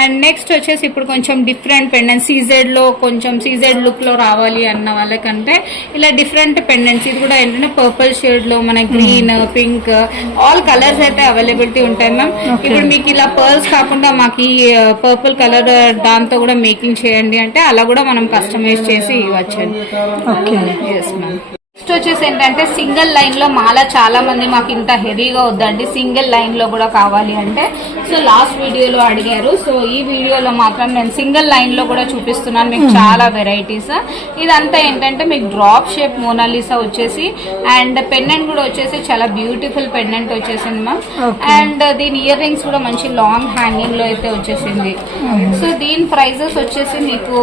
అండ్ నెక్స్ట్ వచ్చేసి ఇప్పుడు కొంచెం డిఫరెంట్ పెండెంట్ సీజెడ్ లో కొంచెం సీజెడ్ లుక్ లో రావాలి అన్న వాళ్ళకంటే ఇలా డిఫరెంట్ పెండెంట్స్. ఇది కూడా ఏంటంటే పర్పుల్ షేడ్ లో మన గ్రీన్ పింక్ ఆల్ కలర్స్ అయితే అవైలబిలిటీ ఉంటాయి మ్యామ్. ఇప్పుడు మీకు ఇలా పర్ల్స్ కాకుండా మాకు ఈ పర్పుల్ కలర్ దాంతో కూడా మేకింగ్ చేయండి అంటే అలా కూడా మనం కస్టమైజ్ చేసి ఇవ్వచ్చు. Yes ma'am. నెక్స్ట్ వచ్చేసి ఏంటంటే సింగిల్ లైన్ లో మాల చాలా మంది మాకు ఇంత హెవీగా వద్దండి, సింగిల్ లైన్ లో కూడా కావాలి అంటే సో లాస్ట్ వీడియోలో అడిగారు. సో ఈ వీడియోలో మాత్రం నేను సింగిల్ లైన్ లో కూడా చూపిస్తున్నాను మీకు చాలా వెరైటీస్. ఇదంతా ఏంటంటే మీకు డ్రాప్ షేప్ మోనాలిసా వచ్చేసి అండ్ పెండెంట్ కూడా వచ్చేసి చాలా బ్యూటిఫుల్ పెండెంట్ వచ్చేసింది మ్యామ్. అండ్ దీని ఇయర్ రింగ్స్ కూడా మంచి లాంగ్ హ్యాంగింగ్ లో అయితే వచ్చేసింది. సో దీని ప్రైజెస్ వచ్చేసి మీకు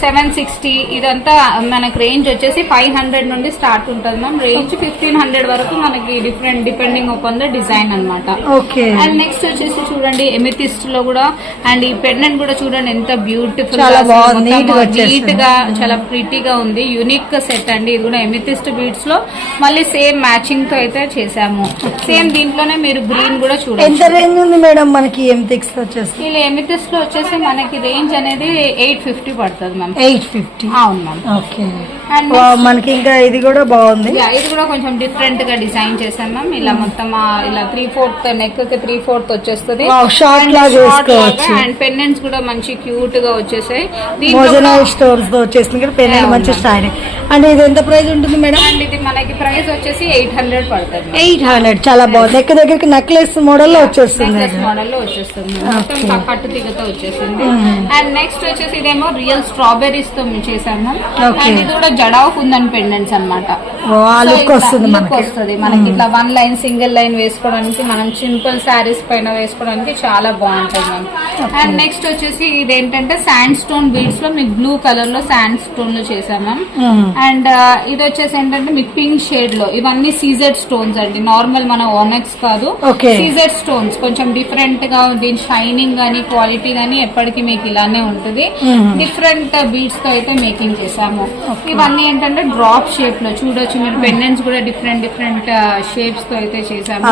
760. ఇదంతా మనకి రేంజ్ వచ్చేసి 500 నుండి స్టార్ట్ ఉంటుంది మ్యామ్. రేంజ్ 1500 వరకు మనకి different depending upon the design అనమాట. అండ్ నెక్స్ట్ వచ్చేసి చూడండి ఎమితిస్ట్ లో కూడా అండ్ ఈ పెండెంట్ కూడా చూడండి ఎంత బ్యూటిఫుల్ నీట్ గా చాలా ప్రిటీగా ఉంది. యూనిక్ సెట్ అండి. ఇది కూడా ఎమితిస్ట్ బీడ్స్ లో మళ్ళీ సేమ్ మ్యాచింగ్ తో అయితే చేసాము. సేమ్ దీంట్లోనే మీరు గ్రీన్ కూడా చూడండి. ఎంత రేంజ్ ఉంది మేడం మనకి ఎమితిస్ట్ వచ్చేసి? ఇలా ఎమితిస్ట్ లో వచ్చేసి మనకి రేంజ్ అనేది 850 పడుతుంది మ్యామ్. 850 అవును మ్యామ్. ఓకే. మనకి ఇంకా ఇది కూడా బాగుంది. ఇది కూడా కొంచెం డిఫరెంట్ గా డిజైన్ చేసాం మ్యామ్. ఇలా మొత్తం ఇలా 3/4 నెక్ కి 3/4 వచ్చేస్తుంది. అండ్ పెండెంట్స్ కూడా మంచి క్యూట్ గా వచ్చేసాయి. స్టోన్స్ తో వచ్చేసింది పెండెంట్ మంచి స్టైల్. అండ్ ఇది ఎంత ప్రైస్ ఉంటుంది మేడం? అండ్ ఇది మనకి ప్రైస్ వచ్చేసి 800 పడుతుంది. 800 చాలా బాగుంది. నెక్ దగ్గరికి నెక్లెస్ మోడల్ లో వచ్చేస్తుంది. మొత్తం కట్టు తీగతో వచ్చేసింది. అండ్ నెక్స్ట్ వచ్చేసి ఇదేమో రియల్ స్ట్రాబెర్రీస్ తో చేసాము. అండ్ ఇది కూడా జడావ్ కుందన్ పెండెంట్స్ అనమాట. లుక్ వస్తుంది మనకి ఇట్లా 1 లైన్ సింగిల్ లైన్ వేసుకోవడానికి మనం సింపుల్ శారీస్ పైన వేసుకోవడానికి చాలా బాగుంటుంది మ్యామ్. అండ్ నెక్స్ట్ వచ్చేసి ఇదేంటంటే శాండ్ స్టోన్ బీడ్స్ లో మీకు బ్లూ కలర్ లో శాండ్ స్టోన్ లో చేసాం మ్యామ్. అండ్ ఇది వచ్చేసి ఏంటంటే మీకు పింక్ షేడ్ లో ఇవన్నీ సీజెడ్ స్టోన్స్ అండి. నార్మల్ మన ఓనెక్స్ కాదు, సీజెడ్ స్టోన్స్. కొంచెం డిఫరెంట్ గా దీని షైనింగ్ గానీ క్వాలిటీ గానీ ఎప్పటికీ మీకు ఇలానే ఉంటుంది. డిఫరెంట్ బీడ్స్ తో అయితే మేకింగ్ చేసాము. ఇవన్నీ ఏంటంటే డ్రాప్ షేప్ లో చూడొచ్చు మీరు. పెండెంట్స్ కూడా డిఫరెంట్ షేప్స్ తో అయితే చేసాము.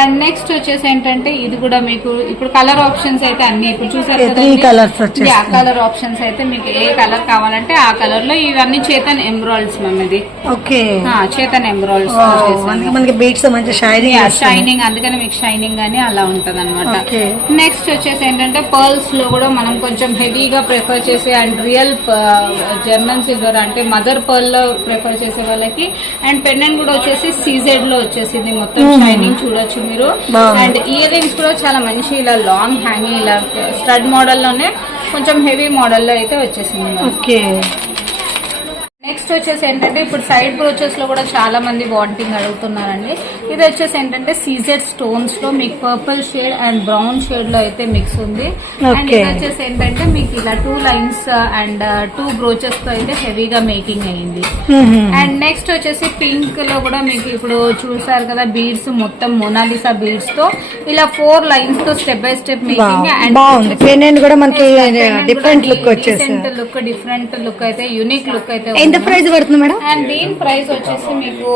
అండ్ నెక్స్ట్ వచ్చేసి ఏంటంటే ఇది కూడా మీకు ఇప్పుడు కలర్ ఆప్షన్స్ అయితే అన్ని ఇప్పుడు చూసారు కదా, కలర్ ఆప్షన్స్ అయితే మీకు ఏ కలర్ కావాలంటే ఆ కలర్ లో ఇవన్నీ చేతన్ ఎమరాల్డ్స్ మ్యామ్. ఇది చేతన్ ఎమరాల్డ్స్ షైనింగ్, అందుకని మీకు షైనింగ్ అని అలా ఉంటది అనమాట. నెక్స్ట్ వచ్చేసి ఏంటంటే పర్ల్స్ లో కూడా మనం కొంచెం హెవీగా ప్రిఫర్ చేసే అండ్ రియల్ జర్మన్ సిల్వర్ అంటే మదర్ పర్ల్ లో ప్రిఫర్ చేసే వాళ్ళకి. అండ్ పెండెంట్ కూడా వచ్చేసి సీజెడ్ లో వచ్చేసింది మొత్తం షైనింగ్ చూడొచ్చు మీరు. అండ్ ఇయర్ రింగ్స్ కూడా చాలా మంచి ఇలా లాంగ్ హ్యాంగింగ్ ఇలా స్టడ్ మోడల్ లోనే కొంచెం హెవీ మోడల్ లో అయితే వచ్చేసింది మ్యామ్. ఓకే. నెక్స్ట్ వచ్చేసి ఏంటంటే ఇప్పుడు సైడ్ బ్రోచెస్ లో కూడా చాలా మంది వాంటింగ్ అడుగుతున్నారండి. ఇది వచ్చేసి ఏంటంటే సీజెడ్ స్టోన్స్ లో మీకు purple shade and brown shade లో అయితే మిక్స్ ఉంది. అండ్ ఇది వచ్చేసి ఏంటంటే మీకు ఇలా 2 లైన్స్ అండ్ 2 బ్రోచెస్ తో అయితే హెవీగా మేకింగ్ అయ్యింది. అండ్ నెక్స్ట్ వచ్చేసి పింక్ లో కూడా మీకు ఇప్పుడు చూసారు కదా బీడ్స్ మొత్తం మొనాలిసా బీడ్స్ తో ఇలా 4 లైన్స్ తో step by step making. And బాగుంది. పెండెంట్ కూడా మనకి డిఫరెంట్ లుక్ వచ్చేసి డిఫరెంట్ లుక్ అయితే యూనిక్ లుక్ అయితే. ఎంత ప్రైస్ పడుతుంది మేడం? అండ్ దీని ప్రైస్ వచ్చేసి మీకు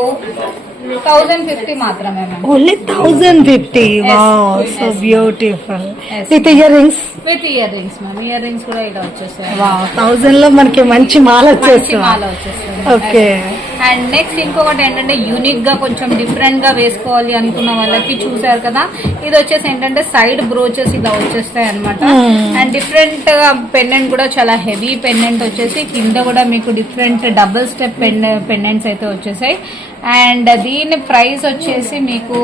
1050 మాత్రమే ma'am. Only 1050. Wow, so beautiful. With ear rings. With ear rings ma'am. Year rings కూడా ఇలా వచ్చేస్తాయి. వావ్, 1000 లో మనకి మంచి మాల వచ్చేస్తుంది. మాల వచ్చేస్తుంది. ఓకే. అండ్ నెక్స్ట్ ఇంకొకటి ఏంటంటే యూనిక్ గా కొంచెం డిఫరెంట్ గా వేసుకోవాలి అనుకున్న వాళ్ళకి చూసారు కదా ఇది వచ్చేసి ఏంటంటే సైడ్ బ్రోచెస్ ఇలా వచ్చేస్తాయి అనమాట. అండ్ డిఫరెంట్ గా పెండెంట్ కూడా చాలా హెవీ పెండెంట్ వచ్చేసి కింద కూడా మీకు డిఫరెంట్ డబుల్ స్టెప్ పెండెంట్స్ అయితే వచ్చేసాయి. అండ్ దీని ప్రైస్ వచ్చేసి మీకు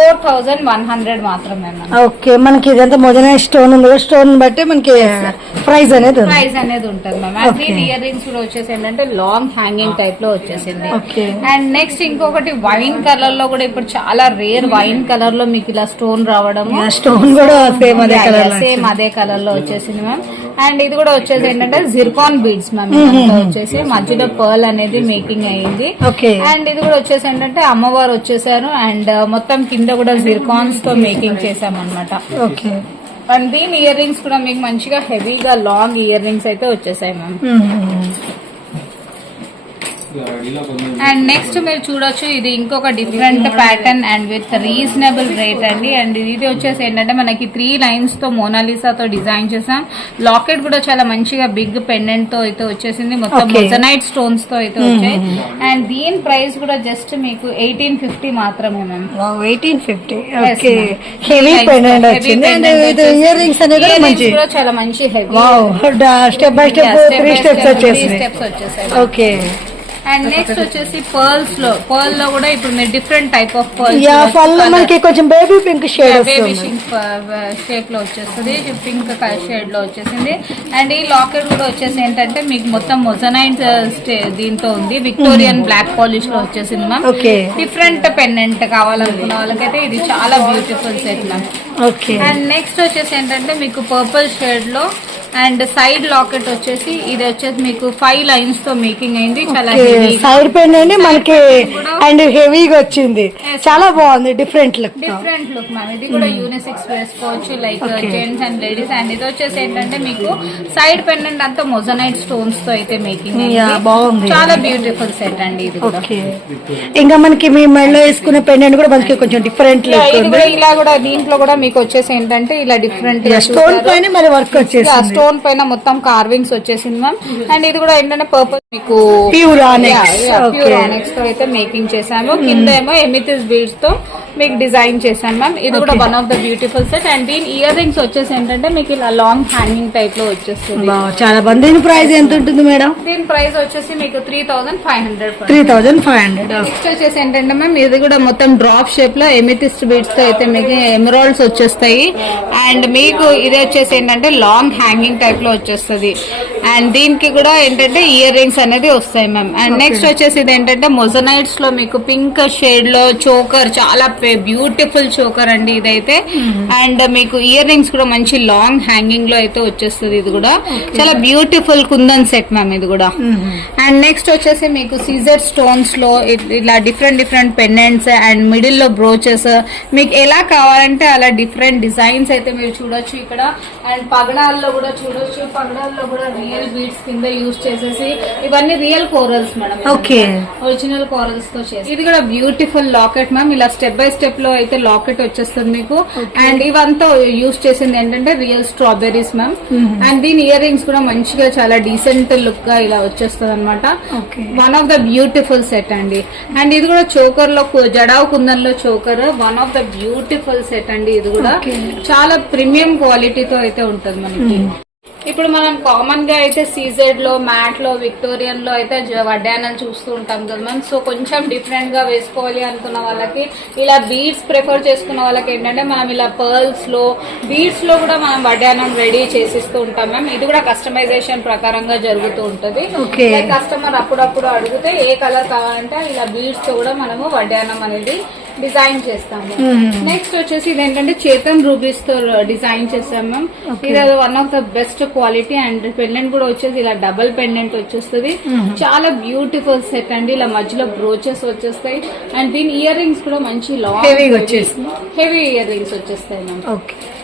4100 మాత్రమే. ఓకే. మనకి ఇదంతా మొదలైన స్టోన్ ఉంది. స్టోన్ బట్టి మనకి ప్రైస్ అనేది ఉంటుంది మ్యామ్. అండ్ దీని ఇయర్ రింగ్స్ కూడా వచ్చేసి ఏంటంటే లాంగ్ హ్యాంగింగ్ టైప్ లో వచ్చేసింది. అండ్ నెక్స్ట్ ఇంకొకటి వైన్ కలర్ లో కూడా ఇప్పుడు చాలా రేర్ వైన్ కలర్ లో మీకు ఇలా స్టోన్ రావడం. స్టోన్ కూడా సేమ్ అదే కలర్ లో వచ్చేసింది మ్యామ్. అండ్ ఇది కూడా వచ్చేసి ఏంటంటే జిర్కాన్ బీడ్స్ మ్యామ్. వచ్చేసి మధ్యలో పర్ల్ అనేది మేకింగ్ అయ్యింది. అండ్ ఇది కూడా వచ్చేసి ఏంటంటే అమ్మవారు వచ్చేసారు అండ్ మొత్తం కింద కూడా జిర్కాన్స్ తో మేకింగ్ చేసామన్నమాట. ఓకే. అండ్ దీని ఇయర్ రింగ్స్ కూడా మీకు మంచిగా హెవీగా లాంగ్ ఇయర్ రింగ్స్ అయితే వచ్చేసాయి మ్యామ్. అండ్ నెక్స్ట్ మీరు చూడొచ్చు ఇది ఇంకొక different pattern and with reasonable rate అండి. అండ్ ఇది వచ్చేసి ఏంటంటే మనకి 3 లైన్స్ తో మోనాలిసాతో డిజైన్ చేసాం. లాకెట్ కూడా చాలా మంచిగా బిగ్ పెండెంట్ తో అయితే వచ్చేసింది. మొత్తం మొజనైట్ స్టోన్స్ తో అయితే వచ్చాయి. అండ్ దీని ప్రైస్ కూడా జస్ట్ మీకు 1850 మాత్రమే మ్యామ్. 1850. ఓకే. హెవీ పెండెంట్ వచ్చింది. అండ్ ఇయర్ రింగ్స్ అనేది కూడా చాలా మంచి heavy. Step by step 3 steps వచ్చేసాయి. ఓకే. అండ్ నెక్స్ట్ వచ్చేసి పర్ల్ లో కూడా ఇప్పుడు మీరు డిఫరెంట్ టైప్ ఆఫ్ పర్ల్ మనకి కొంచెం baby pink shade baby shape లో వచ్చేస్తుంది. పింక్ షేడ్ లో వచ్చేసింది. అండ్ ఈ లాకెట్ కూడా వచ్చేసి ఏంటంటే మీకు మొత్తం మొజనైట్ దీంతో ఉంది. విక్టోరియన్ బ్లాక్ పాలిష్ లో వచ్చేసింది మ్యామ్. డిఫరెంట్ పెండెంట్ కావాలనుకున్న వాళ్ళకైతే ఇది చాలా beautiful set ma'am. And next వచ్చేసి ఏంటంటే మీకు పర్పుల్ షేడ్ లో అండ్ సైడ్ లాకెట్ వచ్చేసి ఇది వచ్చేసి మీకు 5 లైన్స్ తో మేకింగ్ అయింది. చాలా హెవీ సైడ్ పెన్ అండి మనకి అండ్ హెవీగా వచ్చింది. చాలా బాగుంది. Different look ma'am. ఇది కూడా యూనిసెక్స్ వేసుకోవచ్చు like gents and ladies. And ఇది వచ్చేసి ఏంటంటే మీకు సైడ్ పెండెంట్ అంతా మొజనైట్ స్టోన్స్ తో అయితే మేకింగ్ బాగుంది. చాలా బ్యూటిఫుల్ సెట్ అండి ఇది కూడా. ఇంకా మనకి మీ మెడలో వేసుకునే పెండెంట్ కూడా మనకి కొంచెం డిఫరెంట్ ఇలా కూడా దీంట్లో కూడా మీకు వచ్చేసి ఏంటంటే ఇలా డిఫరెంట్ స్టోన్ పైన మరి వర్క్ వచ్చేసి స్టోన్ పైన మొత్తం కార్వింగ్స్ వచ్చేసింది మ్యామ్. అండ్ ఇది కూడా ఏంటంటే పర్పల్ మీకు ప్యూర్ ఆనెక్స్ తో అయితే మేకింగ్ చేసాము. కింద ఏమో ఎమిథిస్ బీడ్స్ తో మీకు డిజైన్ చేశాను మ్యామ్. ఇది కూడా one of the beautiful set. And దీని ఇయర్ రింగ్స్ వచ్చేసి ఏంటంటే మీకు ఇలా లాంగ్ హ్యాంగింగ్ టైప్ లో వచ్చేస్తుంది. చాలా బాగుంది. దీని ప్రైస్ ఎంత ఉంటుంది మేడం? దీని ప్రైస్ వచ్చేసి మీకు 3500. 3500. నెక్స్ట్ వచ్చేసి ఏంటంటే మ్యామ్ ఇది కూడా మొత్తం డ్రాప్ షేప్ లో ఎమిథిస్ట్ బీడ్స్ తో అయితే మీకు ఎమరాల్డ్స్ వచ్చేస్తాయి. అండ్ మీకు ఇది వచ్చేసి ఏంటంటే లాంగ్ హ్యాంగింగ్ టైప్ లో వచ్చేస్తుంది. అండ్ దీనికి కూడా ఏంటంటే ఇయర్ రింగ్స్ అనేది వస్తాయి మ్యామ్. అండ్ నెక్స్ట్ వచ్చేసి ఇది ఏంటంటే మొజనైట్స్ లో మీకు పింక్ షేడ్ లో చోకర్, చాలా బ్యూటిఫుల్ చోకర్ అండి ఇదైతే. అండ్ మీకు ఇయర్ రింగ్స్ కూడా మంచి లాంగ్ హ్యాంగింగ్ లో అయితే వచ్చేస్తుంది. ఇది కూడా చాలా బ్యూటిఫుల్ కుందన్ సెట్ మ్యామ్ ఇది కూడా. అండ్ నెక్స్ట్ వచ్చేసి మీకు సీజర్ స్టోన్స్ లో ఇలా డిఫరెంట్ పెండెంట్స్ అండ్ మిడిల్ లో బ్రోచెస్ మీకు ఎలా కావాలంటే అలా డిఫరెంట్ డిజైన్స్ అయితే మీరు చూడొచ్చు ఇక్కడ. అండ్ పగడాల్లో కూడా చూడొచ్చు. పగడాల్లో కూడా రియల్ బీడ్స్ కింద యూజ్ చేసేసి ఇవన్నీ real corals madam. Original corals తో చేసి ఇది కూడా బ్యూటిఫుల్ లాకెట్ మ్యామ్. ఇలా స్టెప్ బై స్టెప్ లో అయితే లాకెట్ వచ్చేస్తుంది మీకు. అండ్ ఇవంతా యూజ్ చేసింది ఏంటంటే రియల్ స్ట్రాబెర్రీస్ మ్యామ్. అండ్ దీని ఇయర్ రింగ్స్ కూడా మంచిగా చాలా డీసెంట్ లుక్ గా ఇలా వచ్చేస్తుంది అనమాట. One of the beautiful set అండి. అండ్ ఇది కూడా చోకర్ లో జడావ్ కుందన్ లో choker one of the beautiful set అండి. ఇది కూడా చాలా ప్రీమియం క్వాలిటీతో అయితే ఉంటుంది మనకి. ఇప్పుడు మనం కామన్ గా అయితే సీజెడ్ లో, మ్యాట్ లో, విక్టోరియన్ లో అయితే వడ్డానాలు చూస్తూ ఉంటాం కదా మ్యామ్. సో కొంచెం డిఫరెంట్ గా వేసుకోవాలి అనుకున్న వాళ్ళకి, ఇలా బీడ్స్ ప్రిఫర్ చేసుకున్న వాళ్ళకి ఏంటంటే మనం ఇలా పర్ల్స్ లో, బీడ్స్ లో కూడా మనం వడ్డానం రెడీ చేసిస్తూ ఉంటాం మ్యామ్. ఇది కూడా కస్టమైజేషన్ ప్రకారంగా జరుగుతూ ఉంటది. కస్టమర్ అప్పుడప్పుడు అడిగితే ఏ కలర్ కావాలంటే ఇలా బీడ్స్ తో కూడా మనము వడ్డానం అనేది డిజైన్ చేస్తాము. నెక్స్ట్ వచ్చేసి ఇదేంటంటే చేతన్ రూబీస్ తో డిజైన్ చేస్తాం మ్యామ్. ఇది one of the best quality. And pendant కూడా వచ్చేసి ఇలా డబుల్ పెండెంట్ వచ్చేస్తుంది. చాలా బ్యూటిఫుల్ సెట్ అండి. ఇలా మధ్యలో బ్రోచెస్ వచ్చేస్తాయి. అండ్ దీని ఇయర్ రింగ్స్ కూడా మంచి లాంగ్ హెవీ ఇయర్ రింగ్స్ వచ్చేస్తాయి మ్యామ్.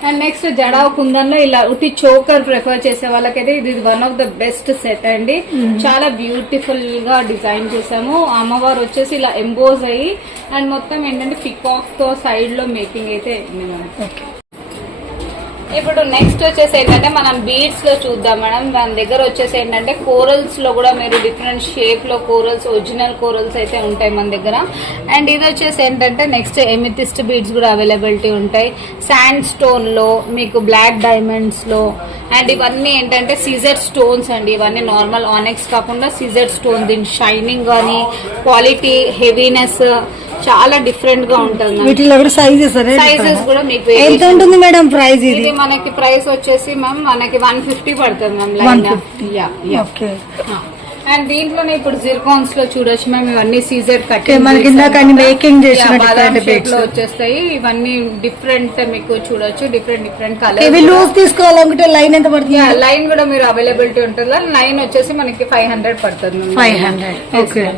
అండ్ నెక్స్ట్ జడా కుందన్లో ఇలా ఉట్టి చోకర్ ప్రిఫర్ చేసే వాళ్ళకైతే ఇది one of the best set అండి. చాలా బ్యూటిఫుల్ గా డిజైన్ చేసాము. అమ్మవారు వచ్చేసి ఇలా ఎంబోజ్ అయ్యి అండ్ మొత్తం ఏంటంటే పికాక్ తో సైడ్ లో మేకింగ్ అయితే ఇప్పుడు నెక్స్ట్ వచ్చేసి ఏంటంటే మనం బీడ్స్ లో చూద్దాం మేడం. మన దగ్గర వచ్చేసి ఏంటంటే కోరల్స్ లో కూడా మీరు డిఫరెంట్ షేప్ లో కోరల్స్, ఒరిజినల్ కోరల్స్ అయితే ఉంటాయి మన దగ్గర. అండ్ ఇది వచ్చేసి ఏంటంటే నెక్స్ట్ ఎమితిస్ట్ బీడ్స్ కూడా అవైలబిలిటీ ఉంటాయి. శాండ్ స్టోన్ లో, మీకు బ్లాక్ డైమండ్స్ లో. అండ్ ఇవన్నీ ఏంటంటే సీజర్ స్టోన్స్ అండి. ఇవన్నీ నార్మల్ ఆనెక్స్ కాకుండా సీజర్ స్టోన్. దీని షైనింగ్ గానీ, క్వాలిటీ, హెవీనెస్ చాలా డిఫరెంట్ గా ఉంటుంది. వీటిలో కూడా సైజెస్ కూడా మీకు ఎంత ఉంటుంది మేడం ప్రైస్? ఇది మనకి ప్రైస్ వచ్చేసి మ్యామ్ మనకి 150 పడుతుంది మ్యామ్ లైన్. అండ్ దీంట్లోనే ఇప్పుడు జిర్కాన్స్ లో చూడొచ్చు మ్యామ్. ఇవన్నీ సీజర్ కట్ మేకింగ్ లో వచ్చేస్తాయి. ఇవన్నీ డిఫరెంట్ మీకు చూడొచ్చు. Different colour. లూజ్ తీసుకోవాలనుకుంటే లైన్ ఎంత పడుతుంది? లైన్ కూడా మీరు అవైలబిలిటీ ఉంటుంది. లైన్ వచ్చేసి మనకి 500 పడుతుంది. 500.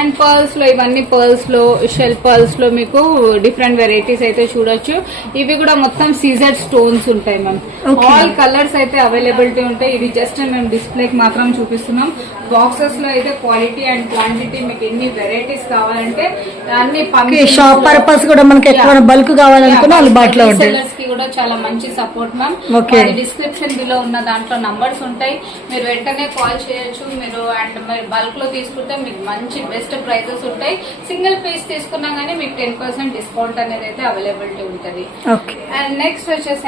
అండ్ పర్ల్స్ లో, ఇవన్నీ పర్ల్స్ లో, షెల్ పర్ల్స్ లో మీకు డిఫరెంట్ వెరైటీస్ అయితే చూడొచ్చు. ఇవి కూడా మొత్తం సీజర్ స్టోన్స్ ఉంటాయి మ్యామ్. ఆల్ కలర్స్ అయితే అవైలబిలిటీ ఉంటాయి. ఇది జస్ట్ మేము డిస్ప్లేకి మాత్రం చూపిస్తున్నాం. బాక్సెస్ లో అయితే క్వాలిటీ అండ్ క్వాంటిటీ మీకు ఎన్ని వెరైటీస్ కావాలంటే అన్ని షాప్ పర్పస్ కూడా మనకి ఎక్కువ బల్క్ కావాలనుకున్నా అందుబాటులో ఉంటాయి. కి కూడా చాలా మంచి సపోర్ట్ మ్యామ్. డిస్క్రిప్షన్ బిలో ఉన్న దాంట్లో నంబర్స్ ఉంటాయి. మీరు వెంటనే కాల్ చేయొచ్చు. మీరు అండ్ మీరు బల్క్ లో తీసుకుంటే మీకు మంచి బెస్ట్ ప్రైజెస్ ఉంటాయి. సింగిల్ పీస్ తీసుకున్నా గానీ మీకు 10% డిస్కౌంట్ అనేది అయితే అవైలబిలిటీ ఉంటుంది. అండ్ నెక్స్ట్ వచ్చేసి